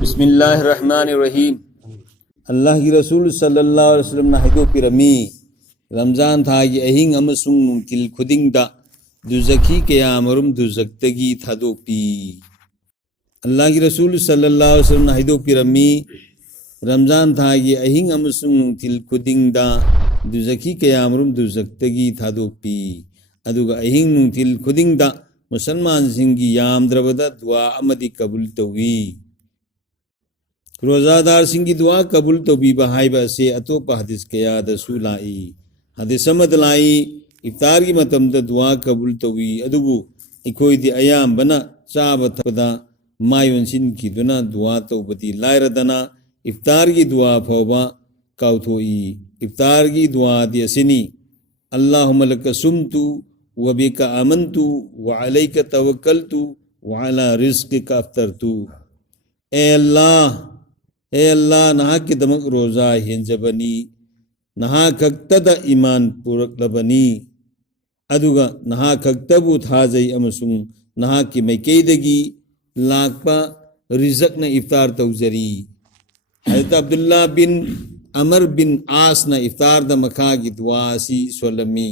बिस्मिल्लाहिर्रहमानिर्रहीम। अल्लाह की रसूल सल्लल्लाहु अलैहि वसल्लम ना हाइदोकिरमी रमजान थागी अहिंग अमसुंग नुंतिल खुदिंगदा दुजकी कयामरुम दुजक्तगी थादोपी। अल्लाह की रसूल सल्लल्लाहु अलैहि वसल्लम ना हाइदोकिरमी रमजान थागी अहिंग अमसुंग नुंतिल खुदिंगदा दुजकी कयामरुम दुजक्तगी थादोपी। अदुगा अहिंग नुंतिल खुदिंगदा मुसलमान सिंगी यामद्रबदा दुआ अमदी कबूल तौवी। रोजादार सिंगी दुआ कबूल तौबीबा हाइबा से अतोपा हदीस कयादसु लाई। हदीस अमद लाई इफ्तार की मतमदा दुआ कबूल तौवी अदुबु इखोइदि अयामबना चाबा थपदा मायोनसिन की दुना दुआ तौबदी लायरदना इफ्तार की दुआ फौबा काउथोई। इफ्तार की दुआ दी असिनी अल्लाहुम्मा लका सुमतु व बिका आमन्तु व अलैका तवक्कलतु व अला रिज़्क़िका अफ्तरतु। ए अल्लाह नहा की दमक रोजा हिंजबनी नहा खक्तदा ईमान पुरकलबनी अदुगा नहा खक्तबु थाजै अमसुंग नहा की मैकेदगी लाकपा रिज़क़ना इफ्तार तौजरी। हज़रत अब्दुल्लाह बिन अमर बिन आस न इफ्तार द मखा की दुआ सी सोलमी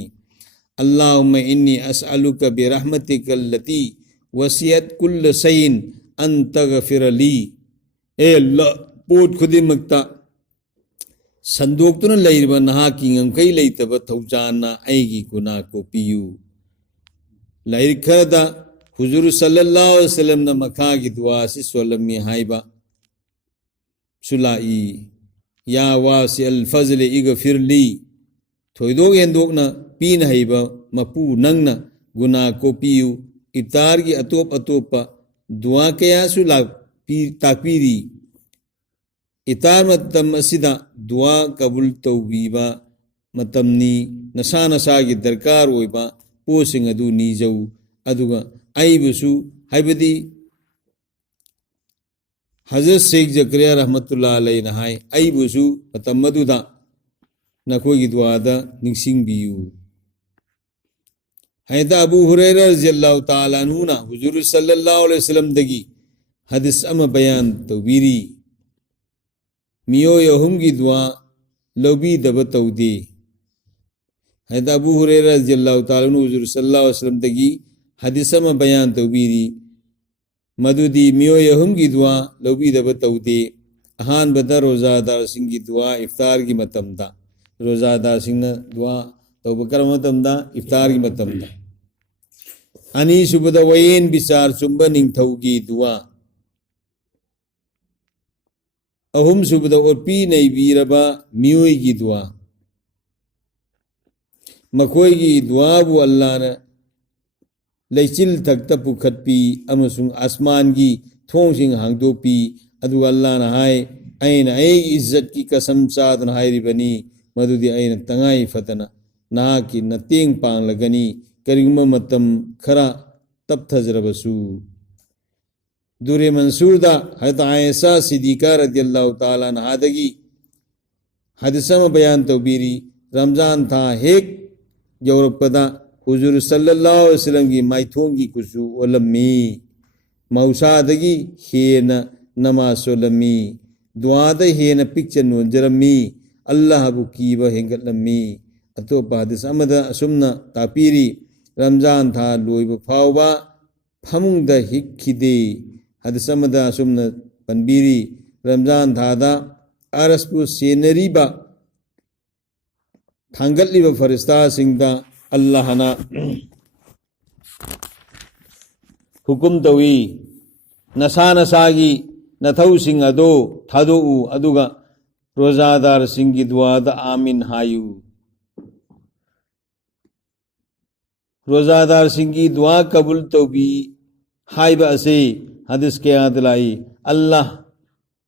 अल्लाहुम्मा इन्नी अस्अलुका बिरहमतिका अल्लती वसियत कुल्ल शैइन अन तगफिर ली। ए अल्लाह पोट खुदिमक्ता संदोक्तुना लैरबा नहाकी ngangkai leitaba thaujanna aigi guna ko piyu। लाइरखदा हुजूर सल्लल्लाहु अलैहि वसल्लम न मखा की दुआ सी सोलमी हाइबा सुलाई या वासी अल फजल इगफिर ली। थोइदोग एंदोगना पीन हाइबा मपू नंगना गुना को पियु। इफ्तार की अतोप अतोपा दुआ कया सुला ताकपीरी। इफ्तार मतम असिदा दुआ कबूल तौबीबा मतमनी नसा नसा की दरकार होइबा पोसिंग अदु नीजौ अदुगा आइबसु हाइबदी हजरत शेख जकरिया रहमतुल्लाह अलैहि न हाय आइबसु मतम मदुदा नखोई की दुआदा निंगसिंग बियु। हैदा अबू हुरैरा रज़ियल्लाहु ताला अन्हु ना हुजूर सल्लल्लाहु अलैहि वसल्लम दगी हदीस अमा बयान तौबीरी मियो यहुम की दुआ लौबी दब तौदे। हैदा अबू हुरैरा रज़ियल्लाहु ताला अन्हु हुजूर सल्लल्लाहु अलैहि वसल्लम दगी हदीस अमा बयान तौबीरी मदुदी मियो यहुम की दुआ लौबी दब तौदे। अहान बदा रोजादार सिंह की दुआ इफ्तार की मतमदा रोजादार सिंह दुआ तौबकर मतमदा इफ्तार की मतमदा। अनी सुबदा वयेन बिचार चुंबा निंगथौ की दुआ। अहुम सुबदा ओपी नैबीरबा मियोई की दुआ। मखोई की दुआ बु अल्लाह ने लैचिल थकता पुखतपी अमसुंग आसमान की थोंसिंग हांगदोपी अदु अल्लाह ने हाय ऐन ऐ इज्जत की कसम चादन हायरिबनी मदुदी ऐन तंगाई फतना ना की नतेंग पांग लगनी करिगुम मतम खरा तब थजरबसु। दुरे मंसूर दा हज़रत आयशा सिद्दीक़ा रज़ियल्लाहु ताला अन्हा दगी हदीस में बयान तौबीरी रमजान था हेक यौरपदा हुजूर सल्लल्लाहु अलैहि वसल्लम की माइथों की कुसु ओलमी मौसादगी हेन नमाज सोलमी दुआद हेन पिक्चर नोंजरमी अल्लाह बुकीबा हेंगलमी। अतोपा हदीस अमदा असुमना तापीरी रमजान था लोइबा फावबा फमुंगदा हिक्खिदे। हदीस अमदा असुमना पनबीरी रमजान थादा अरसपु सेनरीबा थांगलिबा फरिस्ता सिंगदा अल्लाह ना हुकुम तवी नसा नसागी नथौ सिंग अदो थादो अदुगा रोजादार सिंह की दुआदा आमीन हायु। रोजादार सिंह की दुआ कबूल तौबी हाइबा असे हदीस के आदलाई अल्लाह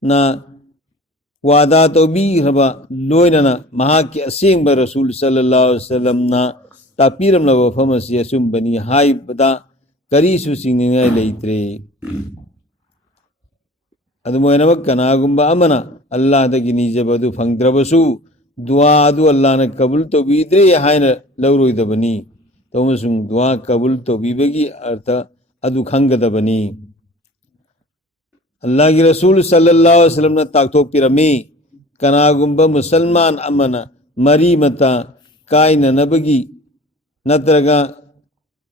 ना वादा तौबी रबा लोइना महा के असेंग ब रसूल सल्लल्लाहु अलैहि वसल्लम ना तापीरम लब फमसी असुम बनी हाइबदा करीसु सिंगनिंगाई लेइत्रे। अदुमोयनब कनागुंबा अमना अल्लाह दगी नीजबदु फंगद्रबसु दुआ अदु अल्लाह ने कबूल तौबीद्रे हायन लौरोइदबनी तौमसुंग दुआ कबूल तौबीबगी अर्थ अदु खंगदबनी। अल्लाह की रसूल सल्लल्लाहु अलैहि वसल्लम ने ताकतोपिरमी कनागुंबा मुसलमान अमना मरी मता कायननबगी नत्रगा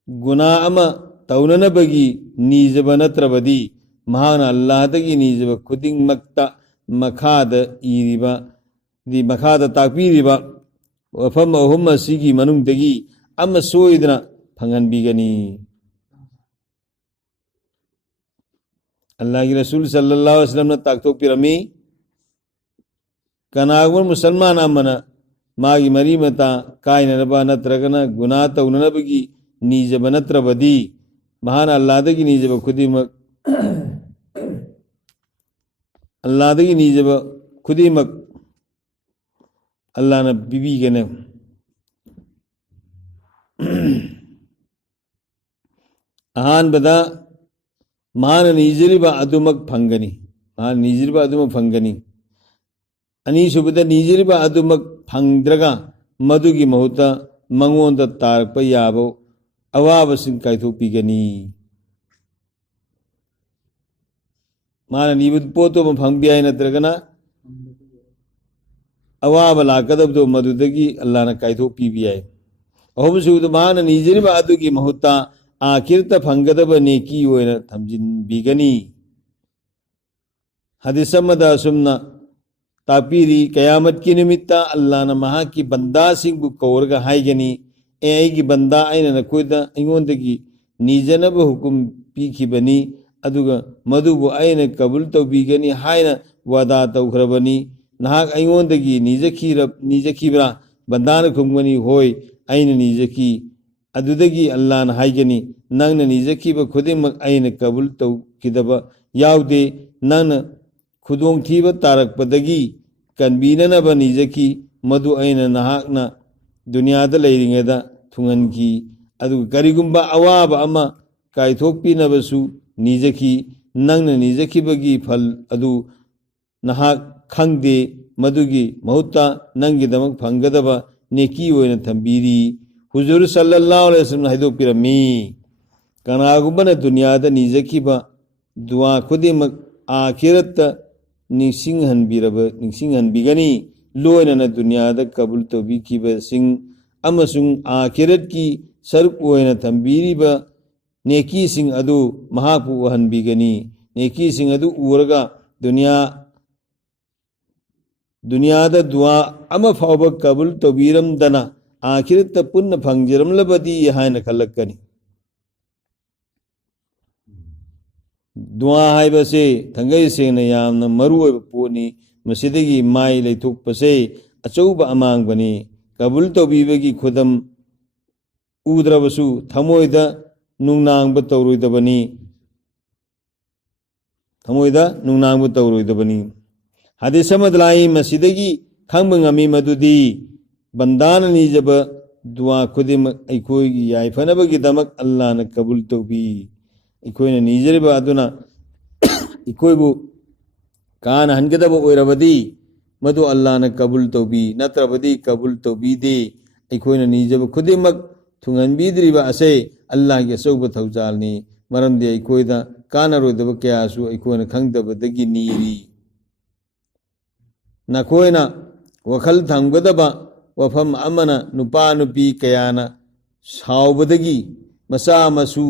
गुना अमा तौननबगी नीजब नत्रबदी महान अल्लाहदगी नीजब खुदिंग मक्ता मखाद इरिबा दी मखाद ताकपीरिबा वफम अहुम असिगी मनुंगदगी अमा सोइदना फंगनबीगनी अल्लाह की रसूल सल्लल्लाहु अलैहि वसल्लम ने ताकतोपिरमी कनागुन मुसलमान अमना मागी मरी मता कायननबा नत्रगना गुना तौननबगी नीजब नत्रबदी महान अल्लाहदगी नीजब खुदिमक अल्लाहदगी नीजब खुदिमक अल्लाह ने बीबीगने अहानबदा महान नीजरिबा अदुमक फंगनी महान नीजरिबा अदुमक फंगनी अनीसुबदा नीजरिबा अदुमक फंगद्रगा मधुगी महुता मंगोंद तारकप याबो अवाबसिंग कायथोपीगनी माना नीबद पोतो म फंगबियाय नत्रगना अवाब लाकदबदो मधुदगी अल्लाह ने कायथोपीबियाय अहुमसुद माना नीजरिबा अदुगी महुता आखिरत फंगदब नेकी ओयना थमजिनबिगनी हदीस अमदा सुमना तापीरी कयामत की निमित्ता अल्लाह ने महा की बंदा सिंह कौरगा हाइगनी ए बंदा आइना नकोइदा अइंगोंदगी नीजनब हुकुम पीखिबनी अदुगा मधुबु आइना कबूल तौबीगनी हाइना वादा तौखरबनी नहाक अइंगोंदगी नीजखीब्रा बंदान खुमगनी होय आइना नीजखी अदुदगी अल्लाह ने हाइगनी नंगना नीजखीब खुदिमक आइना कबूल तौखिदबा याउदे नंगना खुदोंग थीब तारकपदगी कनबीननब नीजखी मधु आइना नहाकना दुनियाद लेरिंगेदा थुंगनकी अदु करिगुंबा अवाब अमा कायथोकपीनबसु नीजखी नंगना नीजखीबगी फल अदु नहाक खंगदे मधुगी महुत्ता नंगिदमक फंगदबा नेकी ओयना थंबीरी हुजूर सल्लल्लाहु अलैहि वसल्लम हाइदोपिरमी कनागुंबना दुनियादा नीजखीबा दुआ खुदिमक आखिरत निंसिंगहनबीगनी लोयना दुनियादा कबूल तौबीखिबसिंग अमसुंग आखिरत की सरुक ओयना थंबीरिबा नेकीसिंग अदु महापु वहनबीगनी नेकीसिंग अदु उरगा दुनियादा दुआ अमा फावबा कबूल तौबीरमदना आखिरत पुन्न फंगजिरमलबदी हायना खलक्कनी दुआ हाइबसे थंगई सेंगना यामना मरुओइबा पोनी मसिदगी माई लेथोकपसे अचौबा अमांगबनी कबूल तौबीबगी खुदम उद्रबसु थमोइदा नुंगनांगबा तौरोइदबनी हदीस अमदलाई मसिदगी खंगबा ngami मदुदी बंदान नीजब दुआ खुदिमक अइखोइगी याइफनबगी दमक अल्लाह ने कबूल तौबी इकोइना नीजरिबा अदुना इकोइबु कान हनगदब ओइरबदी मधु अल्लाह ने कबूल तौबी नत्रबदी कबूल तौबीदे इकोइना नीजब खुदिमक थुंगनबीद्रिबा असे अल्लाह के असौब थौजालनी मरमदे इकोइदा कानरोइदब कयासु इकोइना खंगदबदगी नीरी नखोइना वखल थंगदबा वफम अमना नुपा नुपी कयाना सावबदगी मसा मसु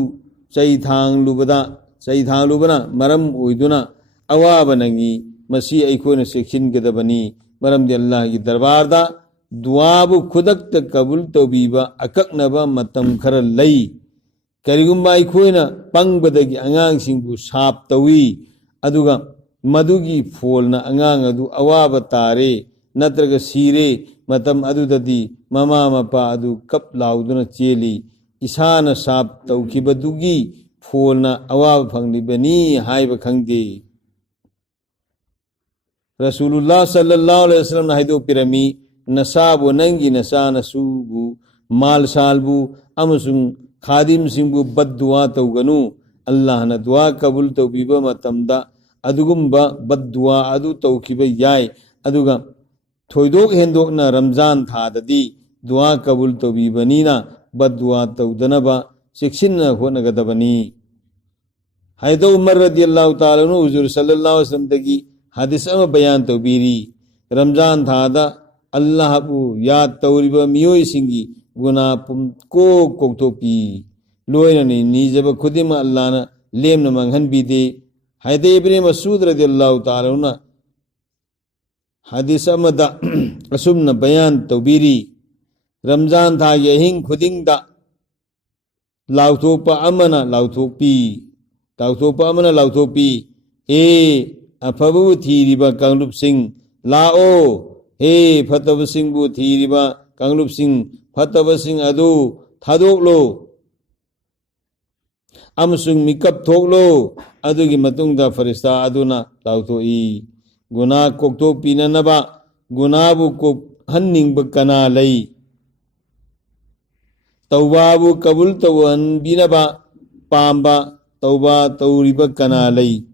चैथांगलुबना मरम ओइदुना अवाब नंगी मसी अइखोइना सेक्सिनगदबनी मरमदे अल्लाह की दरबारदा दुआबु खुदक्त कबूल तौबीबा अकक्नबा मतम खर लई करिगुंबा अइखोइना पंगबदगी अंगांगसिंगबु साप तौई अदुगा मधुगी फोलना अंगांग अदु अवाब तारे नत्रगा सीरे मतम अदुददी ममा मपा अदु कप लाउदुना चेली इसाना साप तौखिबदुगी फोलना अवाब फंगलिबनी हाइबा खंगदे रसूलुल्लाह सल्लल्लाहु अलैहि वसल्लम हाइदोपिरमी नसाबु नंगी नसाना सुबु माल सालबु अमसुंग खादिम सिंबु बद्दुआ तौगनु अल्लाह न दुआ कबूल तौबीबा मतमदा अदुगुंबा बद्दुआ अदु तौखिबा याय अदुगा थोइदोक हेंदोकना रमजान थाददी दुआ कबूल तौबीबनीना बद्दुआ तौदनबा चेक्सिन्ना होनगदबनी Haida Umar radiyallahu ta'ala nu huzur sallallahu alaihi wasallam dagi hadis ama bayan tawbiri Ramzan thada Allah bu yad tawriba miyoi singi guna pum ko koktopi loina ni jaba khudima Allah na lem na manghan bide Haida ibn Mas'ud radiyallahu ta'ala na hadis amada asumna bayan tawbiri Ramzan tha yahing khuding da lautopa amana lautopi lautopa amana lautopi afabu thiriba kanglup sing lao fataba sing bu thiriba kanglup sing fataba sing adu thadok lo amasung mikap thok lo adugi matungda farista aduna lauto guna kokto pinanaba guna bu kok hanning bakana lay tawbabu kabul tawan binaba pamba tawba tawriba kana lay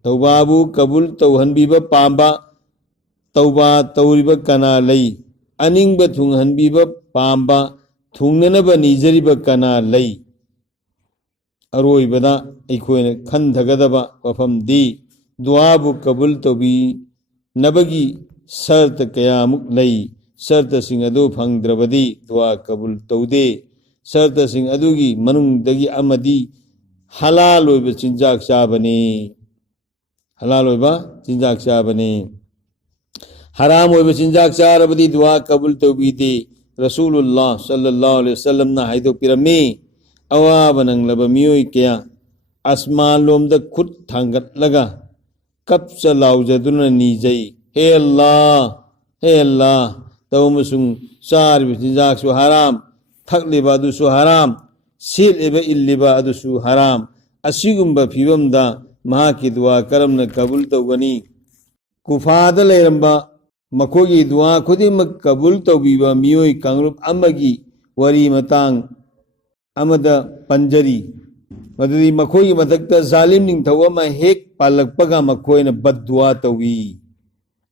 tawbabu kabul tawhan biba pamba tawba tawriba kana lay aningba thunghan biba pamba thungnanaba nijariba kana lay aroibada aikoina khandhagadaba wafamdi duabu kabul tawbi nabagi shart kayamuk lay sarta sing adu phangdrabadi dua kabul taude sarta sing adugi manungdagi amadi halal oiba chinjak chabani halal oiba chinjak chabani haram oiba chinjak charabadi dua kabul taubide Rasulullah sallallahu alaihi wasallam na haido pirami awaba nanglaba miyoi kya asman lomda khut thangat laga kapsa laujaduna nijai he Allah tawmusung sarbi chinjak su haram thakliba adu su haram siliba illiba adu su haram asigumba phibamda mahaki dua karamna kabul tawgani kufada leiramba makogi dua khudimak kabul tawbiba miyoi kangrup amagi wari matang amada panjari madudi makogi mathakta zalim ning thawama hek palakpaga makoina bad dua tawi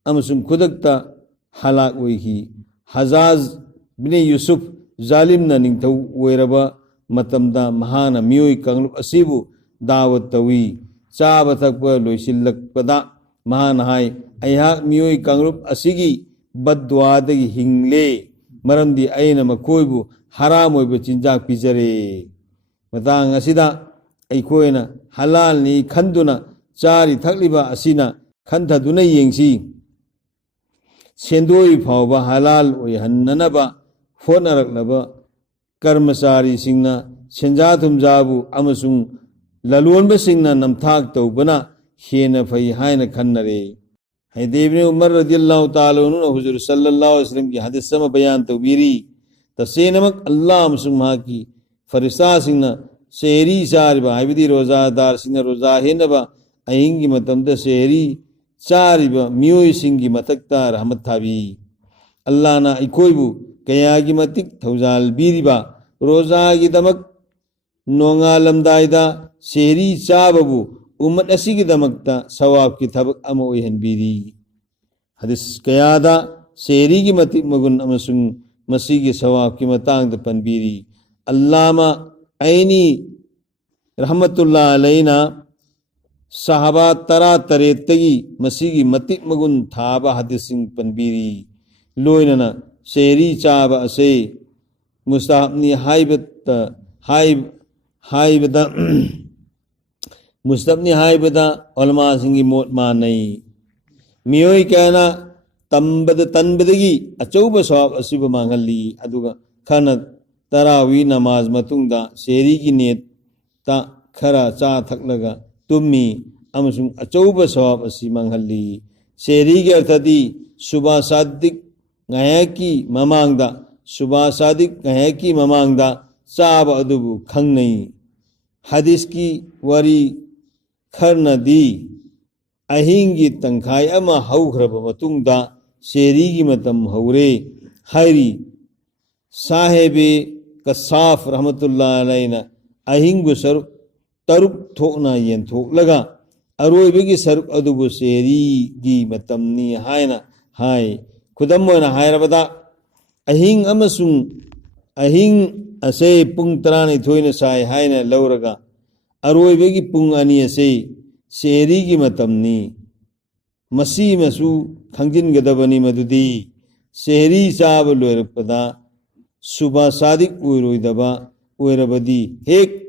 amasung khudakta halak oihi Hazaz bin Yusuf zalim na ningthau oiraba matamda mahana miyoi kanglup asibu dawat tawi chaba thakpa loisillakpada mahana hai aihak miyoi kanglup asigi badwadagi hingle maramdi aina makoibu haram oiba chinjak pijare matang asida aikoina halal ni khanduna chari thakliba asina khanthaduna yengsi Sendoi phawba halal oi hannanaba honaraknaba karmasari singna senja thumjabu amasung lalonba singna namthak tawbana hena phai haina khannare haidebne Umar radiyallahu ta'ala anhu huzur sallallahu alaihi wasallam ki hadis sama bayan tawbiri tasenamak Allah amasung mahaki farista singna sehri sarba haibidi rozadar singna roza henaba ahingi matamda sehri Chariba miyoi singi matakta rahmat thabi Allah na ikoibu kayagi matik thaujal biriba roza gi damak nonga lamdaida sehri chababu ummat asigi damakta sawab ki thabak ama oihan biri hadis kayada sehri gi matik magun amasung masigi sawab ki matang da panbiri Allama aini rahmatullah alaina Sahaba tara taretagi masigi matik magun thaba hadising panbiri loinana sehri chaba ase mustahab ni haibada mustahab ni haibada ulama singi mot manai miyoi kana tambada tanbadagi achauba sawab asiba mangali aduga khana tarawi namaz matungda sehri gi net ta khara cha thaklaga tummi amasung achauba sawab asi manghalli sehri ge arthadi subha sadik ngayaki mamangda subha sadik ngayaki mamangda chaba adubu khangnai hadis ki wari kharnadi ahingi tangkhai ama haugraba matungda sehri gi matam haure hairi sahibi kasaf rahmatullah alayna ahingu saruk taruk thokna yen thoklaga aroibegi saruk adubu sehri gi matamni haina hai khudam moina hairabada ahing amasung ahing ase pung tarani thoina sai haina lauraga अरोइबेगी पुंग अनि असे सेहरी की मतमनी मसी मसु खंजिनगदबनी मदुदी सेहरी चाब लोइरपदा सुबह सादिक ओइरोइदबा ओइरबदी हेक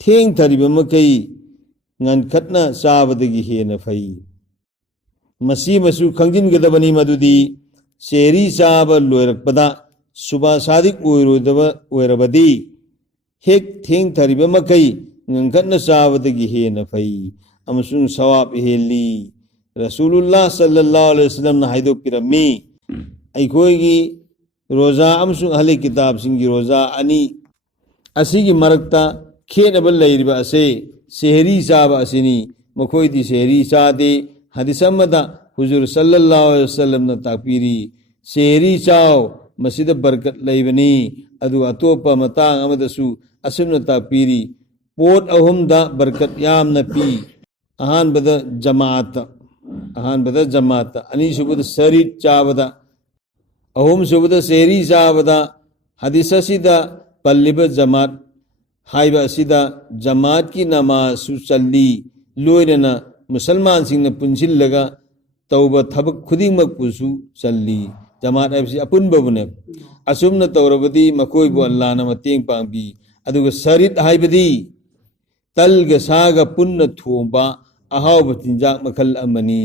थेंग थरिबा मकई ngangkhatna sabadagi hena fai masi masu khangjin gadabani madudi seri saba loirakpada suba sadik oirodaba oirabadi hek theng thariba makai ngangkhatna sabadagi hena fai amasung sawab heli rasulullah sallallahu alaihi wasallam na haido pirami aikoigi roza amasung ahli kitab singi roza ani asigi marakta khenaba leiriba ase सेहरी साब असिनी मखोई दी सेहरी सादे हदीसमदा हुजूर सल्लल्लाहु अलैहि वसल्लम न ताकपीरी सेहरी चाओ मस्जिद बरकत लेबनी अदु अतोपा मतांग अमदसु असुम न ताकपीरी पोट अहुमदा बरकत याम न पी अहान बदा जमात अनि सुबद सरीत चावदा अहुम सुबद सेहरी चावदा हदीससिदा पल्लिब जमात हाइबा असिदा जमात की नमाज चल्ली लोइनना मुसलमान सिंह पुनसिल्लगा तौबा थबक खुदिंगमक पुसु चल्ली जमात हाइबसि अपुनबबुने असुमना तौरबदी मकोइबु अल्लाहना मतेंग पांगबी अदुगा सरित हाइबदी तलगा सागा पुन्न थोंबा अहावब तिंजाक मखल अमनी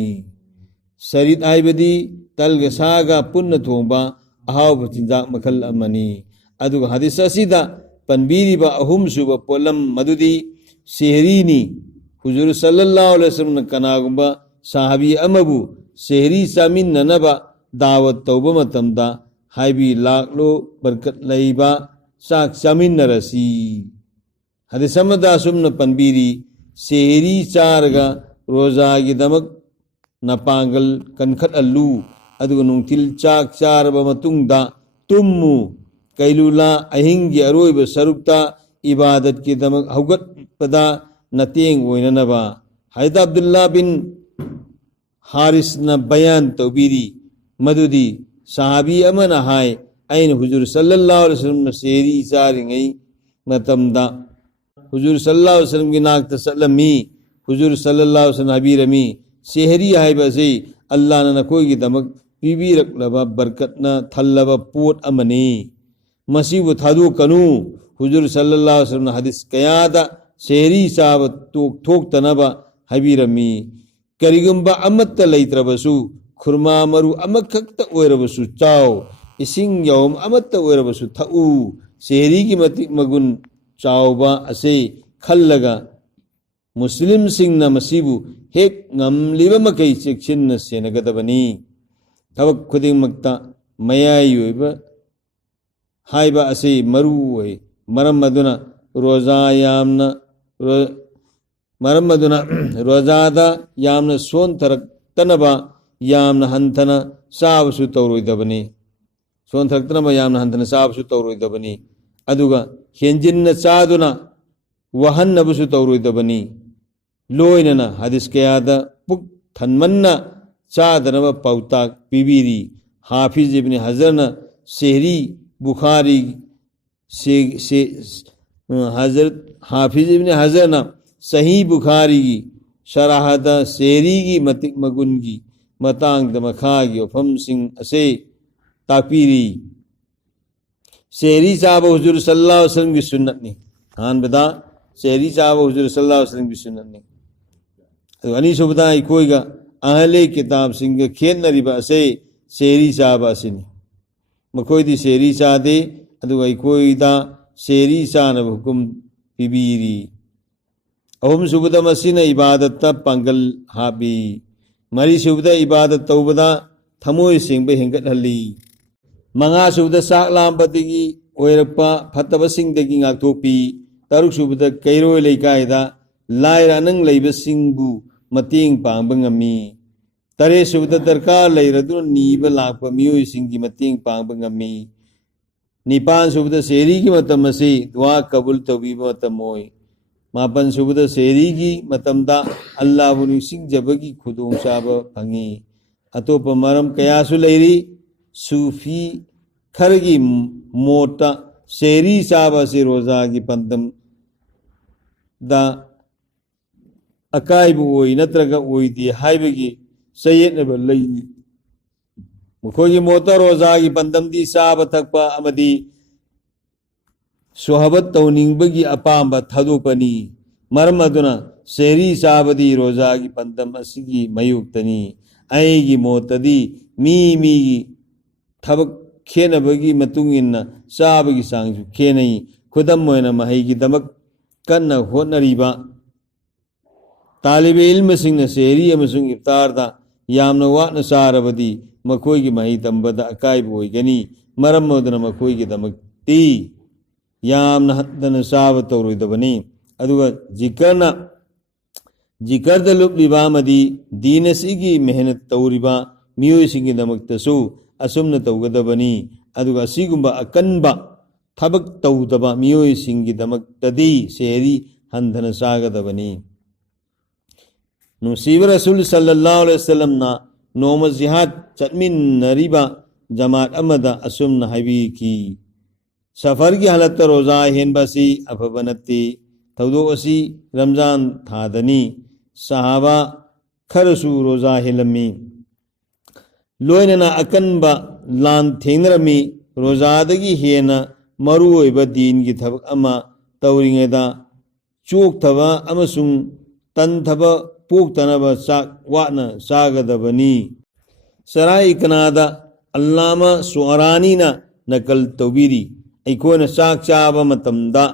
सरित हाइबदी तलगा सागा पुन्न थोंबा अहावब तिंजाक मखल अमनी अदुगा हदीस असिदा पनबीरीबा अहुम सुबा पोलम मदुदी सेहरीनी हुजूर सल्लल्लाहु अलैहि वसल्लम कनागुंबा साहबी अमबु सेहरी चामिन्ननबा दावत तौबा मतमदा हाइबी लाकलो बरकत लैबा चाक चामिन्नरसी हदीसमदा सुमन पनबीरी सेहरी चारगा रोजागी दमक नपांगल कनखत अल्लू अदुगा नुंगथिल चाक चारबा मतुंगदा तुम्मु कैलुला अहिंगी अरोइब सरुक्ता इबादत की दमक हौगत पदा नतेंग ओइननबा हैद अब्दुल्ला बिन हारिस न बयान तौबीरी मदुदी साहबी अमन हाय ऐन हुजूर सल्लल्लाहु अलैहि वसल्लम सेरी चारिंगै मतमदा हुजूर सल्लल्लाहु अलैहि वसल्लम की नाकत सल्लमी हुजूर सल्लल्लाहु अलैहि वसल्लम हबीरमी सेहरी हाइबसे अल्लाह न नकोई की दमक पीबीरकलबा बरकतना थल्लबा पोट अमनी मसीबु थादु कनु हुजूर सल्लल्लाहु अलैहि वसल्लम हदीस कयादा सेहरी साब थोक तनबा हबीरमी करिगुंबा अमत्त लैत्रबसु खुरमा मरु अमखक्त ओइरबसु चाओ इसिंग यौम अमत्त ओइरबसु थाउ सेहरी की मति मगुन चाओबा असे खल्लगा मुस्लिम सिंह न मसीबु हेक ngамलिबा मकै चेक्सिन सेनगदबनी थबक खुदिंगमक्ता मयाई ओइबा हाइबा असे मरु है मरम मदुना रोजा यामना मरम मदुना रोजादा यामना सोन थरक तनबा यामना हंथना साबसु तौरोइदबनी सोन थरक तनबा यामना हंथना साबसु तौरोइदबनी अदुगा हेंजिन्न चादुना वहन्नबसु तौरोइदबनी लोइनना हदीस कयादा पुक थनमन्ना चादनबा पौताक पीबीरी हाफिज इब्न हजरना सेहरी बुखारी से हजरत हाफिज इब्न हजरना सही बुखारी की शराहदा सेहरी की मतिक मगुन की मतांग दमखा की वफम सिंह असे तापीरी सेहरी साहब हुजूर सल्लल्लाहु अलैहि वसल्लम की सुन्नत ने हान बता सेहरी साहब हुजूर सल्लल्लाहु अलैहि वसल्लम की सुन्नत ने अनि सुबदा इकोइगा अहले किताब सिंह खेन नरिबा असे सेहरी साहब असिनी मखोइदी सेहरी चादे अदुगा इकोइदा सेहरी चानब हुकुम पिबीरी अहुम सुबदा मसीना इबादत पांगल हाबी मरी सुबदा इबादत तौबदा थमोय सिंबे हेंगत हल्ली मंगा सुबदा साक लांबदगी ओइरपा फतबा सिंगदगी ngaktokpi taruk सुबदा कैरोय लेकायदा लायरा नंग लेबा सिंगबु मतेंग पांगबा ngami तरे सुबदा दरकार लेरदु नीबा लाकपा मियोय सिंगी मतेंग पांगबा ngami निपान सुबदा सेहरी की मतम से दुआ कबूल तौबीबा मतम मोय मापन सुबदा सेहरी की मतमदा अल्लाह बु निसिंग जबगी खुदोंग साबा फंगी अतोप मरम कयासु लेरी सूफी खरगी मोटा सेहरी साबा से रोजा की पंदम दा अकायबु ओई नत्रगा ओईदे हाइबगी सयेतनबा लई मखोगी मोता रोजा की पंदमदी साब थकपा अमदी सोहबत तौनिंगबगी अपांबा थादोपनी मरम अदुना सेरी साबदी रोजा की पंदम असिगी मयुक्तनी आएगी मोतदी मी मी थबक खेनबगी मतुंगिन साबगी सांगसु खेनई खुदम मोयना महैगी दमक कन्ना होनरीबा तालिबे इल्म सिंह सेरी अमसुंग इफ्तारदा यामना वाटना सारबदी मखोईगी मही तंबदा अकायबु ओइगनी मरम मोदना मखोईगी दमकती यामना हद्दना साब तौरोइदबनी अदुगा जिकरना जिकरदा लुपलिबा अमदी दीनसिगी मेहनत तौरिबा मियोइसिंगी दमकतसु असुमना तौगदबनी अदुगा सिगुंबा अकनबा थबक तौदबा मियोइसिंगी दमकतदी सेरी हंधना सागदबनी नुसीब रसूल सल्लल्लाहु अलैहि वसल्लम ना नोम जिहाद चटमिन नरीबा जमात अमदा असुम नहबी की सफर की हालत रोजा हेनबसी अफबनती थौदो असी रमजान थादनी सहाबा खरसु रोजा हेलमी लोयनना अकनबा लान थेंगरमी रोजादगी हेना मरुओइबा दीन की थबक अमा तौरिंगेदा चोक थबा अमसुंग तन थबा पोक्तनबा चाक वाटना सागदबनी सराय कनादा अल्लामा सुअरानीना नकल तौबीरी अखोना चाक चाबा मतमदा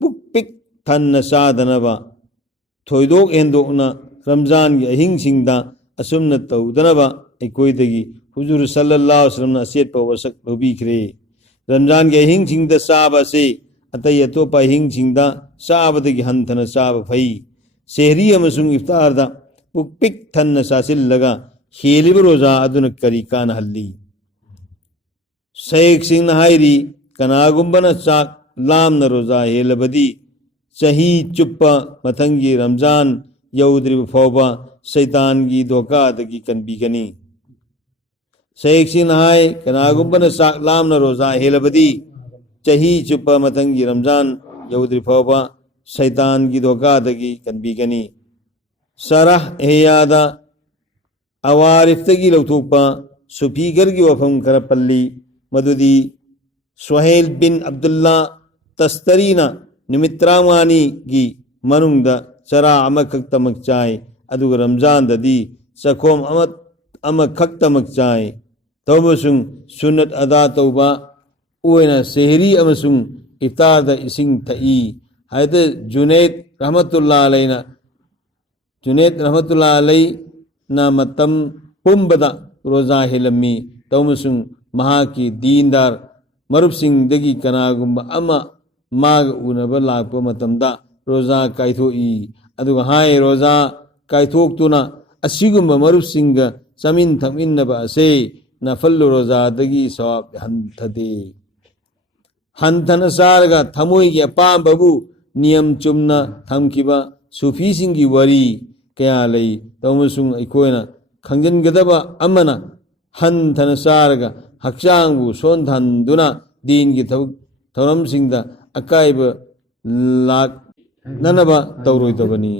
पुक पिक थन्ना सादनबा थोइदोक हेंदोकना रमजान की अहिंगसिंगदा असुमना तौदनबा अखोइदगी हुजूर सल्लल्लाहु अलैहि वसल्लम असेटपा वसक लौबीखरे रमजान की अहिंगसिंगदा साबा से अतई अतोपा अहिंगसिंगदा साबदगी हंथना साबा फई सेहरी अमसुंग इफ्तारदा पुक पिक थन्ना सासिल्लगा हेलिब रोजा अदुना करी कान हल्ली शेख सिंह हायरी कनागुंबना चाक लामना रोजा हेलबदी चही चुप्पा मथंगी रमजान यौद्रिब फौबा शैतान की धोखादगी कनबीगनी शेख सिंह हाय कनागुंबना चाक लामना रोजा हेलबदी चही चुप्पा मथंगी रमजान यौद्रिब फौबा शैतान की धोखादगी कनबीगनी सरह एयादा अवारिफ्तगी लौथोपा सुफीगर की वफम खरपल्ली मदुदी सुहेल बिन अब्दुल्ला तस्तरीना निमित्रामानी की मनुंगदा चरा अमखक्तमक चाय अदुग रमजान ददी सखोम अमखक्तमक चाय तौबसुंग सुन्नत अदा तौबा ओइना सेहरी अमसुंग इफ्तारदा इसिंग थई हायदे जुनैद रहमतुल्लाह अलैहि ना मतम पुंबदा रोजा हेलमी तौमसुंग महा की दीनदार मरुप सिंह दगी कनागुंबा अमा माग उनबा लाकपा मतमदा रोजा कायथोई अदुगा हाय रोजा कायथोक्तुना असिगुंबा मरुप सिंह चमिन थमिनबा असे नफल रोजा दगी सवाब हंथदे हंथना सारगा थमोई की अपांबबु नियम चुमना थमकिबा सूफी सिंह की वरी क्या लई तौमसुंग अखोयना खंजनगदबा अमना हंथना सारगा हक्चांगबु सोनथंदुना दीन की थौरम सिंह दा अकायब लाक ननबा तौरोइदबनी।